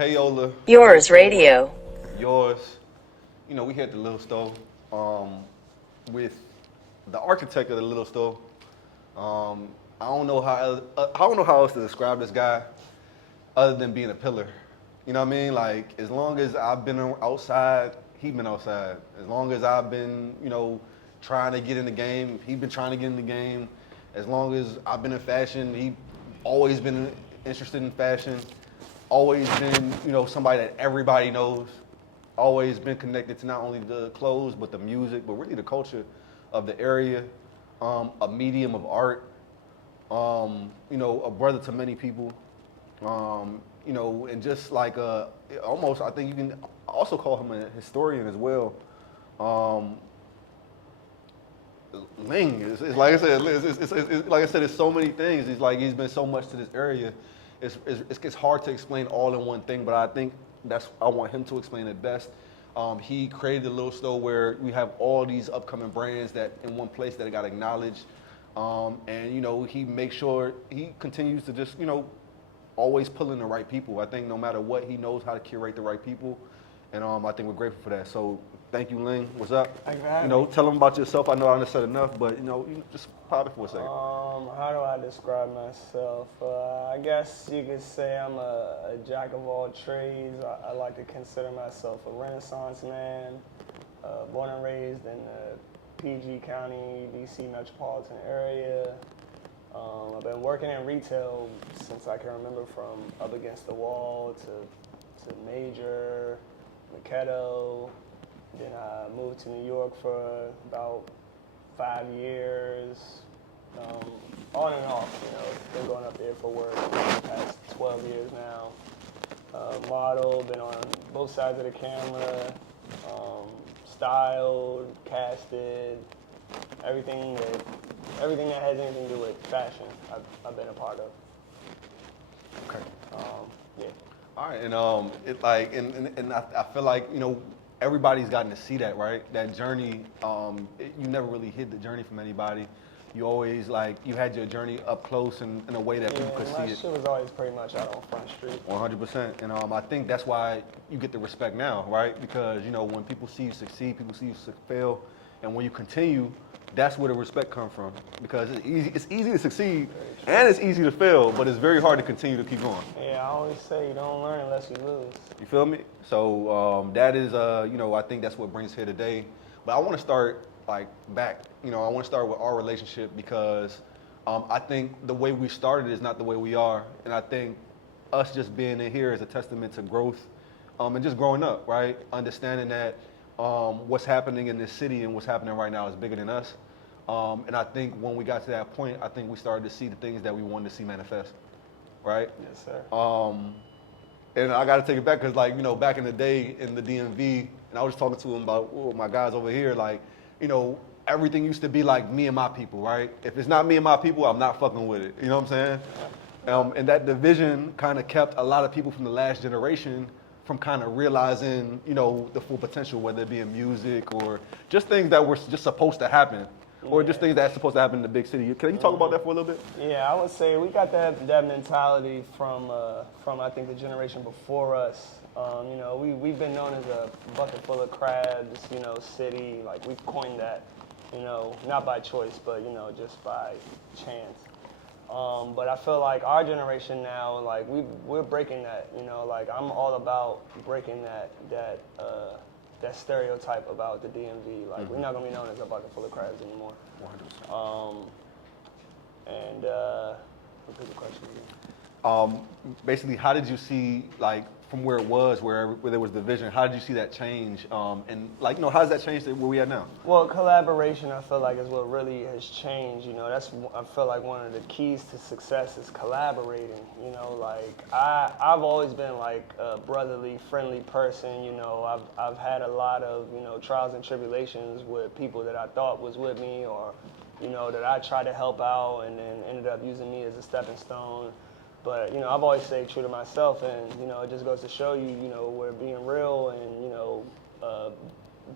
Payola. Yours Radio. Yours. We here at the Lil Sto with the architect of the Lil Sto. I don't know how else to describe this guy other than being a pillar. You know what I mean? Like, as long as I've been outside, he been outside. As long as I've been, trying to get in the game, he been trying to get in the game. As long as I've been in fashion, he always been interested in fashion. Always been, somebody that everybody knows. Always been connected to not only the clothes, but the music, but really the culture of the area. A medium of art. A brother to many people. And just like almost, I think you can also call him a historian as well. Ling is like I said, it's so many things. He's been so much to this area. It's hard to explain all in one thing, but I think I want him to explain it best. He created a Lil Sto where we have all these upcoming brands that in one place that got acknowledged. And he makes sure he continues to just always pull in the right people. I think no matter what, he knows how to curate the right people, and I think we're grateful for that. So thank you, Ling. What's up? Thank you for having me. Tell them about yourself. I know I said enough, but you just pop it for a second. How do I describe myself? I guess you could say I'm a jack of all trades. I like to consider myself a Renaissance man, born and raised in the PG County, DC metropolitan area. I've been working in retail since I can remember, from Up Against the Wall to Major, Maquetto. Then I moved to New York for about 5 years, on and off, been going up there for work for the past 12 years now. Model, been on both sides of the camera, styled, casted, everything that has anything to do with fashion, I've been a part of. Okay. Yeah. All right, and I feel like everybody's gotten to see that, right? That journey. You never really hid the journey from anybody. You always you had your journey up close in a way that people could see it. My shit was always pretty much out on Front Street. 100%, and I think that's why you get the respect now, right? Because when people see you succeed, people see you fail, and when you continue, that's where the respect comes from. Because it's easy to succeed and it's easy to fail, but it's very hard to continue to keep going. Yeah, I always say you don't learn unless you lose. You feel me? So that is, I think that's what brings us here today. But I want to start back. I want to start with our relationship because I think the way we started is not the way we are, and I think us just being in here is a testament to growth and just growing up, right? Understanding that what's happening in this city and what's happening right now is bigger than us. And I think when we got to that point, I think we started to see the things that we wanted to see manifest, right? Yes, sir. And I got to take it back because, back in the day in the DMV, and I was talking to him about my guys over here, everything used to be like me and my people, right? If it's not me and my people, I'm not fucking with it. You know what I'm saying? And that division kind of kept a lot of people from the last generation from kind of realizing, the full potential, whether it be in music or just things that were just supposed to happen, or just things that's supposed to happen in the big city. Can you talk about that for a little bit? Yeah, I would say we got that mentality from I think the generation before us. We've been known as a bucket full of crabs, city. Like, we coined that, not by choice, but just by chance. But I feel like our generation now, we're breaking that, I'm all about breaking that stereotype about the DMV. We're not gonna be known as a bucket full of crabs anymore. 100%. And repeat the question again. Basically, how did you see, from where it was, where there was division, how did you see that change? And how does that change to where we are now? Well, collaboration, I feel like, is what really has changed. I feel like one of the keys to success is collaborating. I've always been a brotherly, friendly person. I've had a lot of trials and tribulations with people that I thought was with me, or that I tried to help out, and then ended up using me as a stepping stone. But, I've always stayed true to myself, and, it just goes to show you, where being real and,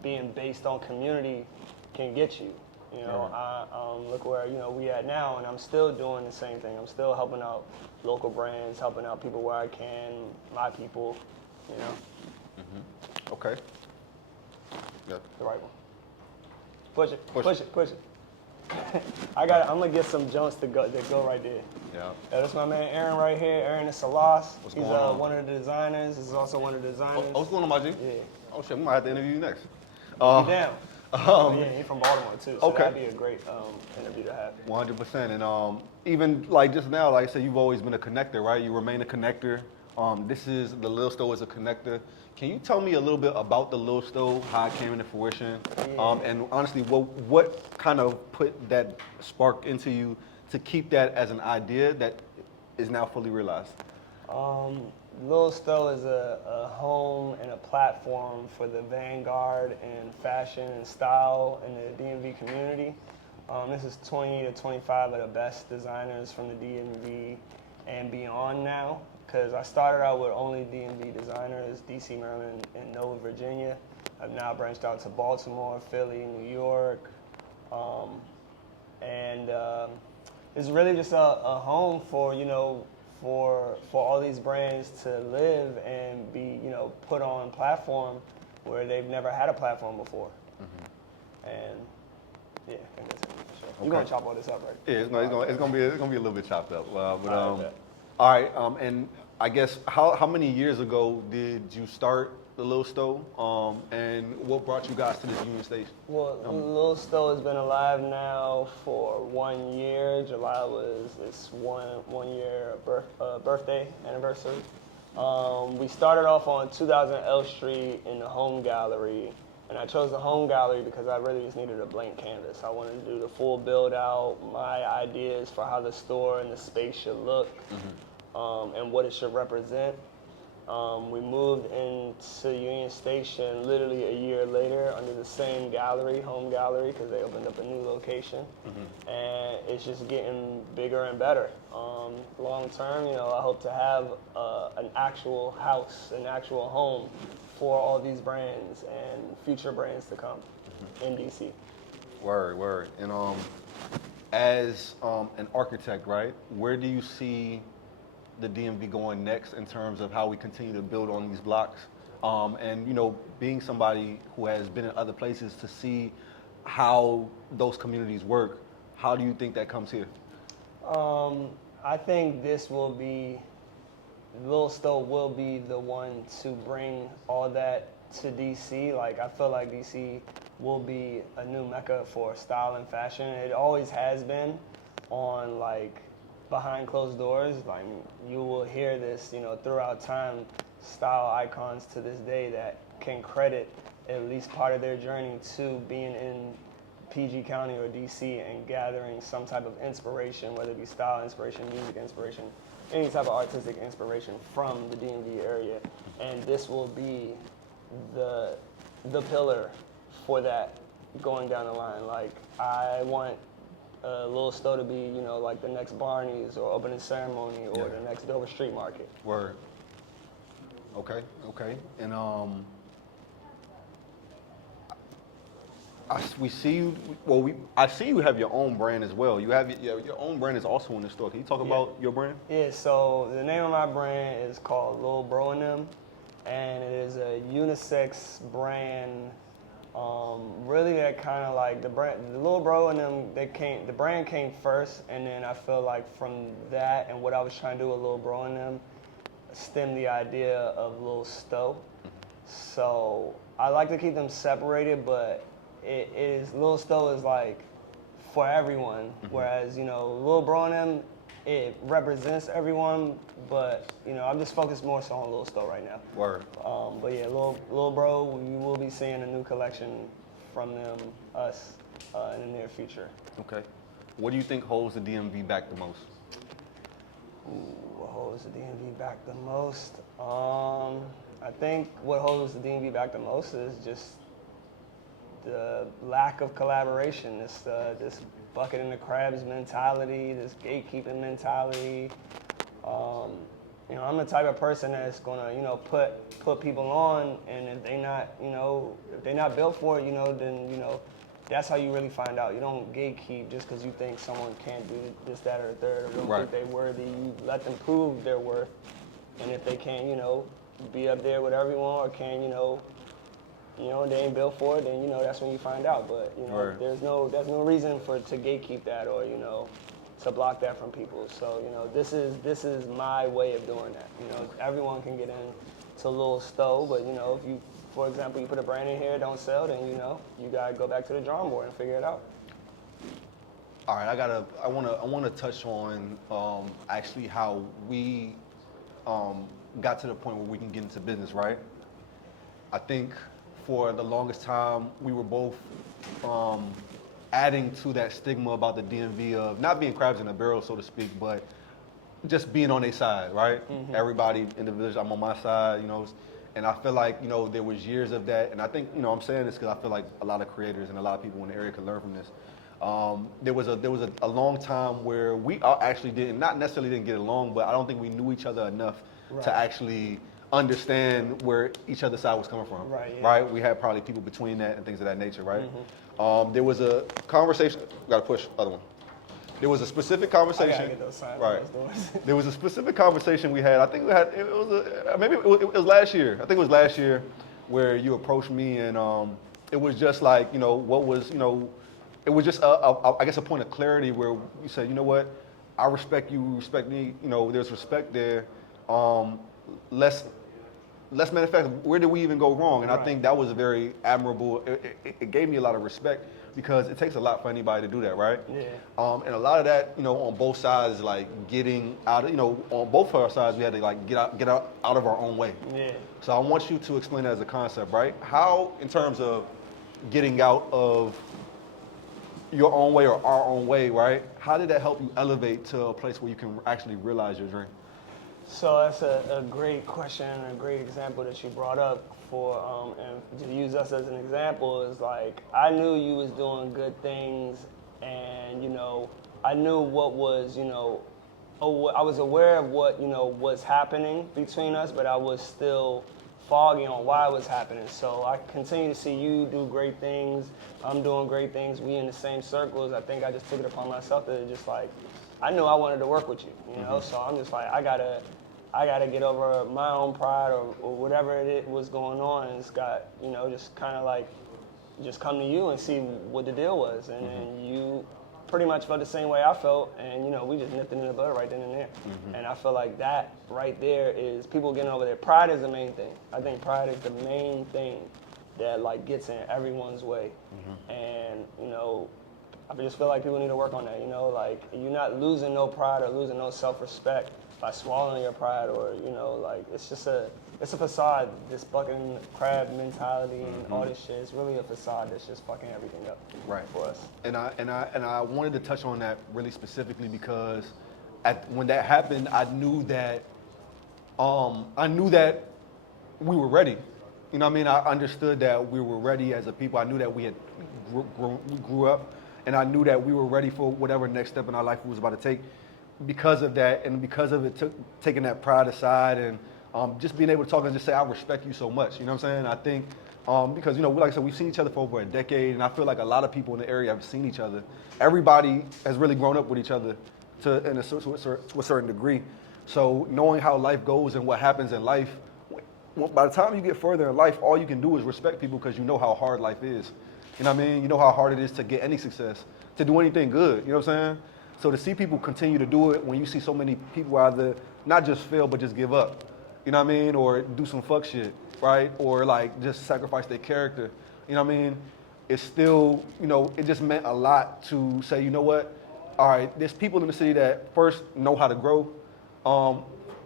being based on community can get you. You know, look where, you know, we at now, and I'm still doing the same thing. I'm still helping out local brands, helping out people where I can, my people, you know. Okay. Yeah. The right one. Push it. I'm gonna get some Jones to go right there. Yeah. That's my man Aaron right here. Aaron is Salas. What's He's going on? one of the designers. He's also one of the designers. What's going on, my G? Yeah. Oh shit, we might have to interview you next. You down? Yeah, he's from Baltimore too. So Okay. that'd be a great interview to have. 100%. And even like just now, like I said, you've always been a connector, right? You remain a connector. This is the Lil Sto is a connector. Can you tell me a little bit about the Lil Sto, how it came into fruition, and honestly, what kind of put that spark into you to keep that as an idea that is now fully realized? Lil Sto is a home and a platform for the vanguard in fashion and style in the DMV community. This is 20 to 25 of the best designers from the DMV and beyond now, because I started out with only DMV designers, DC, Maryland, and Nova, Virginia. I've now branched out to Baltimore, Philly, New York, and it's really just a home for, you know, for all these brands to live and be, you know, put on platform where they've never had a platform before. And yeah, I think that's it for sure. You're gonna chop all this up, right? Yeah, it's gonna be a little bit chopped up. All All right. And I guess how many years ago did you start the Lil Sto? And what brought you guys to this Union Station? Well, Lil Sto has been alive now for 1 year. July was its one year birthday anniversary. We started off on 2000 L Street in the home gallery. And I chose the home gallery because I really just needed a blank canvas. I wanted to do the full build out, my ideas for how the store and the space should look, and what it should represent. We moved into Union Station literally a year later under the same gallery, home gallery, because they opened up a new location. And it's just getting bigger and better. Long term, you know, I hope to have an actual house, an actual home for all these brands and future brands to come in DC. Word. And as an architect, right, where do you see the DMV going next in terms of how we continue to build on these blocks? And, you know, being somebody who has been in other places to see how those communities work, how do you think that comes here? I think Lil Sto will be the one to bring all that to DC. Like, I feel like DC will be a new mecca for style and fashion. It always has been on, like, behind closed doors. Like, you will hear this, you know, throughout time, style icons to this day that can credit at least part of their journey to being in PG County or DC and gathering some type of inspiration, whether it be style inspiration, music inspiration, any type of artistic inspiration from the DMV area. And this will be the pillar for that going down the line. Like, I want Lil Sto to be, you know, like the next Barney's or opening ceremony or the next Dover Street Market. Word. Okay. And we see you. Well, I see you have your own brand as well. You have your own brand is also in the store. Can you talk about your brand? Yeah. So the name of my brand is called Lil Bro and Them, and it is a unisex brand. Really, that kind of like the Lil Bro and Them. The brand came first, and then I feel like from that and what I was trying to do with Lil Bro and Them, stemmed the idea of Lil Sto. So I like to keep them separated, but Lil Sto is like for everyone, whereas, you know, Lil Bro and Them, it represents everyone, but, you know, I'm just focused more so on Lil Sto right now. Word. But yeah, Lil Bro, you will be seeing a new collection from us in the near future. Okay. What do you think holds the DMV back the most? What holds the DMV back the most? I think what holds the DMV back the most is just the lack of collaboration. This bucket and the crabs mentality, this gatekeeping mentality. You know, I'm the type of person that's gonna, you know, put people on, and if they not, you know, if they're not built for it, you know, then, you know, that's how you really find out. You don't gatekeep just because you think someone can't do this, that, or the third, or don't Right. think they're worthy. You let them prove their worth, and if they can't, be up there with everyone, or can, they ain't built for it, then that's when you find out. But Right. there's no reason to gatekeep that, or to block that from people. So this is my way of doing that. Everyone can get in to Lil Sto, but if you, for example, you put a brand in here, don't sell, then you gotta go back to the drawing board and figure it out. All right, I wanna touch on actually how we got to the point where we can get into business, right? I think for the longest time we were both adding to that stigma about the DMV of not being crabs in a barrel, so to speak, but just being on their side, right? Everybody individually, I'm on my side, and I feel like, there was years of that, and I think, I'm saying this because I feel like a lot of creators and a lot of people in the area could learn from this. There was a long time where we actually not necessarily didn't get along, but I don't think we knew each other enough to actually understand where each other's side was coming from. Right, yeah. Right? We had probably people between that and things of that nature, right? There was a conversation, gotta push, other one. There was a specific I conversation. gotta get those signs. Right. on those doors. There was a specific conversation we had. I think it was last year. I think it was last year where you approached me, and it was just like, what was, it was just I guess a point of clarity where you said, you know what, I respect you, you respect me. There's respect there. Let's matter of fact, where did we even go wrong? And I think that was very admirable. It gave me a lot of respect because it takes a lot for anybody to do that, right? Yeah. And a lot of that, on both sides, like getting out of, on both of our sides, we had to like get out of our own way. Yeah. So I want you to explain that as a concept, right? How, in terms of getting out of your own way or our own way, right? How did that help you elevate to a place where you can actually realize your dream? So that's a great question and a great example that you brought up for, and to use us as an example is like, I knew you was doing good things, and I knew what was, I was aware of what, was happening between us, but I was still foggy on why it was happening. So I continue to see you do great things, I'm doing great things, we in the same circles. I think I just took it upon myself to just like, I knew I wanted to work with you, so I'm just like, I gotta get over my own pride or whatever it was going on, and it's got, just kind of like, just come to you and see what the deal was. And then you pretty much felt the same way I felt, and we just nipped it in the bud right then and there. And I feel like that right there is people getting over their pride is the main thing. I think pride is the main thing that like gets in everyone's way. And I just feel like people need to work on that. Like you're not losing no pride or losing no self-respect by swallowing your pride, or like it's a facade. This fucking crab mentality and all this shit is really a facade that's just fucking everything up for us. And I wanted to touch on that really specifically because when that happened, I knew that we were ready. You know what I mean? I understood that we were ready as a people. I knew that we had grew up, and I knew that we were ready for whatever next step in our life we was about to take. Because of that, and because of it taking that pride aside, and just being able to talk and just say, I respect you so much. You know what I'm saying? I think because like I said, we've seen each other for over a decade, and I feel like a lot of people in the area have seen each other. Everybody has really grown up with each other to a certain degree. So knowing how life goes and what happens in life, by the time you get further in life, all you can do is respect people because you know how hard life is. You know what I mean? You know how hard it is to get any success, to do anything good. You know what I'm saying? So to see people continue to do it when you see so many people either not just fail but just give up, you know what I mean, or do some fuck shit, right? Or like just sacrifice their character, you know what I mean? It's still, it just meant a lot to say, you know what? All right, there's people in the city that first know how to grow.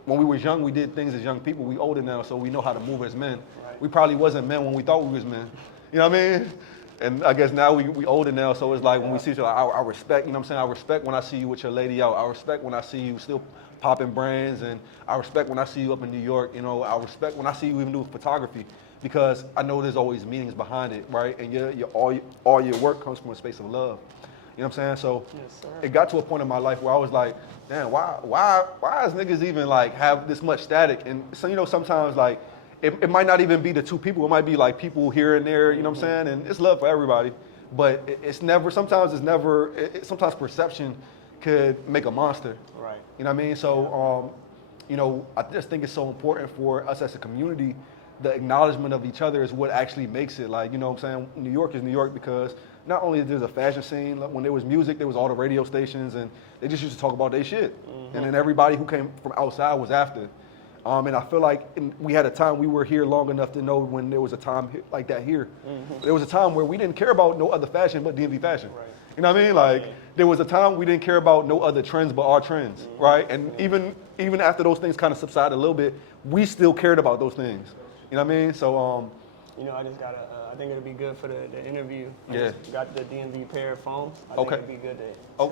When we were young, we did things as young people. We older now, so we know how to move as men. Right. We probably wasn't men when we thought we was men. You know what I mean? And I guess now we older now, so it's like when we see each other, I respect, you know what I'm saying? I respect when I see you with your lady out. I respect when I see you still popping brands, and I respect when I see you up in New York. I respect when I see you even do photography, because I know there's always meanings behind it, right? And all your work comes from a space of love. You know what I'm saying? So it got to a point in my life where I was like, damn, why is niggas even like have this much static? And so, sometimes like, it might not even be the two people. It might be like people here and there, you know what I'm saying? And it's love for everybody. but it's never. Sometimes it's never. Sometimes perception could make a monster. Right. You know what I mean? So, you know, I just think it's so important for us as a community. The acknowledgement of each other is what actually makes it. Like, you know what I'm saying? New York is New York because not only there's a fashion scene, like when there was music, there was all the radio stations, and they just used to talk about their shit. And then everybody who came from outside was after. And I feel like we had a time, we were here long enough to know when there was a time like that here. There was a time where we didn't care about no other fashion but DMV fashion. Right. You know what I mean? Like, there was a time we didn't care about no other trends but our trends, right? And even after those things kind of subsided a little bit, we still cared about those things. You know what I mean? So, you know, I just got I think it'll be good for the interview. I Yeah. just got the DMV pair of phones. I Okay. think it'd be good to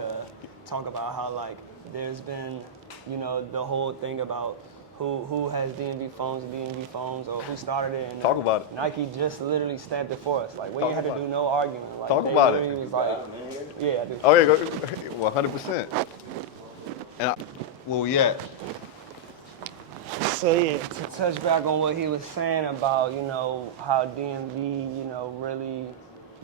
talk about how, like, there's been, you know, the whole thing about who has DMV phones, or who started it. And Talk about it. Nike just literally stamped it for us. Like, we Talk ain't had to about do it. no argument. Like, Talk they about it. literally was like, yeah, I do. oh yeah, go, 100%. And where we at? So yeah, to touch back on what he was saying about, you know, how DMV, you know, really,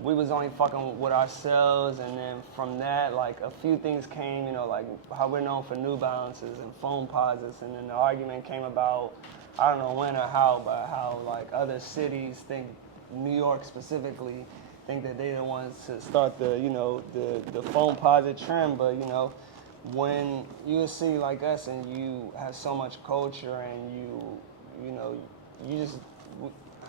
we was only fucking with ourselves, and then from that, like, a few things came, you know, like how we're known for New Balances and foam posits, and then the argument came about, I don't know when or how, but how, like, other cities think, New York specifically, think that they're the ones to start the, you know, the foam posit trend, but, you know, when you're a city like us and you have so much culture and you know, you just,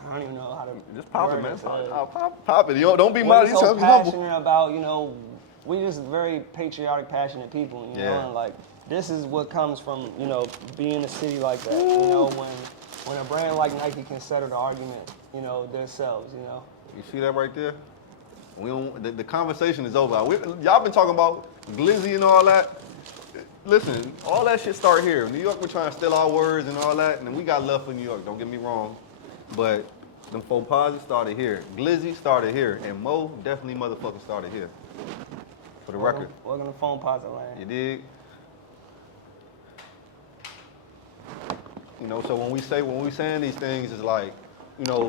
I don't even know how to Just pop it, word man. it. Pop it. Yo, don't be We're modest. so Be humble. passionate about, you know, we just very patriotic, passionate people, you know, Yeah. and like, this is what comes from, you know, being a city like that, you know, when a brand like Nike can settle the argument, you know, themselves, you know. You see that right there? We don't. The conversation is over. Y'all been talking about glizzy and all that. Listen, all that shit start here. New York, we're trying to steal our words and all that, and we got love for New York. Don't get me wrong, but them faux pas started here. Glizzy started here, and Mo definitely motherfucking started here. For the record, Welcome to Phone Posit Land. you dig? You know, so when we saying these things, it's like, you know,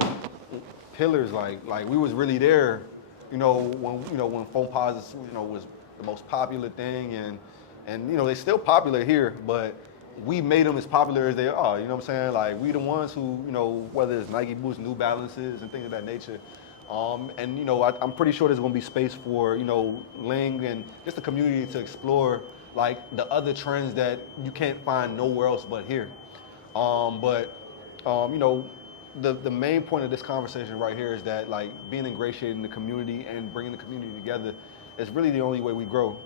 pillars. Like we was really there. You know, when phone posits, you know, was the most popular thing, and you know, they still popular here, but we made them as popular as they are. You know what I'm saying? Like, we the ones who, you know, whether it's Nike boots, New Balances, and things of that nature. And you know, I'm pretty sure there's gonna be space for, you know, Ling and just the community to explore like the other trends that you can't find nowhere else but here. You know, the main point of this conversation right here is that, like, being ingratiated in the community and bringing the community together is really the only way we grow.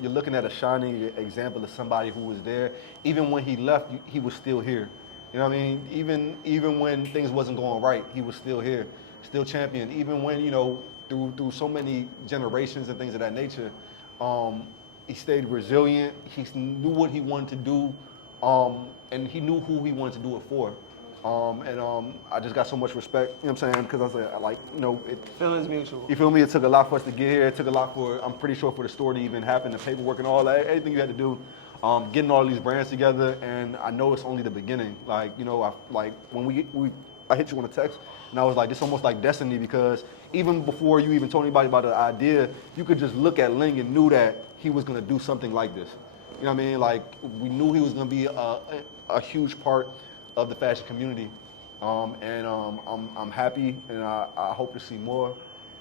You're looking at a shining example of somebody who was there. Even when he left, he was still here. You know what I mean? Even when things wasn't going right, he was still here, still champion. Even when, you know, through so many generations and things of that nature, he stayed resilient. He knew what he wanted to do, and he knew who he wanted to do it for. I just got so much respect, you know what I'm saying? Because I like, you know, Feelings mutual. you feel me? It took a lot for us to get here. It took a lot I'm pretty sure, for the store to even happen, the paperwork and all that, everything you had to do, getting all these brands together. And I know it's only the beginning. Like, you know, when I hit you on a text, and I was like, this almost like destiny, because even before you even told anybody about the idea, you could just look at Ling and knew that he was gonna do something like this. You know what I mean? Like, we knew he was gonna be a huge part of the fashion community, I'm happy, and I hope to see more,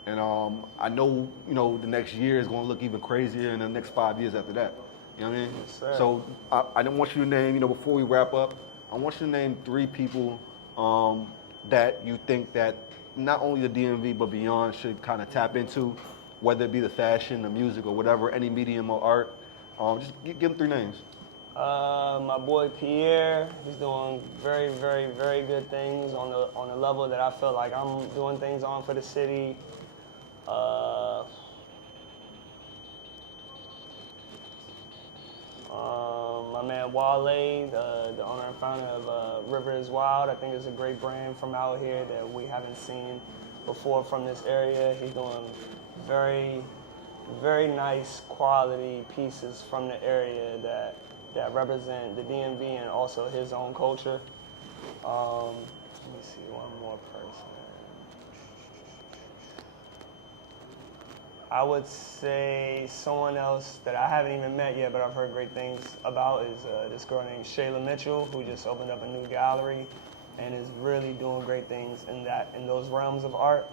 and I know, you know, the next year is going to look even crazier, and the next 5 years after that. You know what I mean? Yes, sir. So I don't want you to name, you know, before we wrap up, I want you to name 3 people that you think that not only the DMV but beyond should kind of tap into, whether it be the fashion, the music, or whatever, any medium or art. Just give them 3 names. My boy Pierre, he's doing very, very, very good things on the level that I feel like I'm doing things on for the city. My man Wale, the owner and founder of River is Wild, I think is a great brand from out here that we haven't seen before from this area. He's doing very, very nice quality pieces from the area that represent the DMV and also his own culture. Let me see, one more person. I would say someone else that I haven't even met yet, but I've heard great things about is this girl named Shayla Mitchell, who just opened up a new gallery and is really doing great things in those realms of art.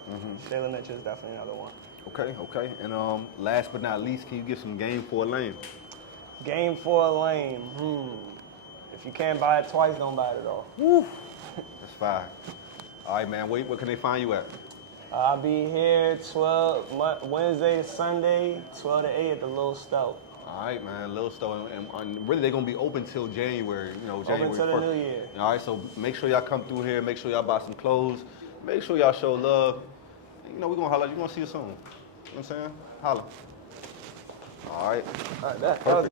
Shayla Mitchell is definitely another one. Okay. And last but not least, can you give some game for a lane? Game for a lame. If you can't buy it twice, don't buy it at all. That's fine. All right, man. Where can they find you at? I'll be here Wednesday to Sunday, 12 to 8 at the Lil Sto. All right, man. Lil Sto, and really they're gonna be open till January. January Open till the 1st. new year. All right, so make sure y'all come through here. Make sure y'all buy some clothes. Make sure y'all show love. We're gonna holler. You gonna see you soon. You know what I'm saying? Holla. All right. That was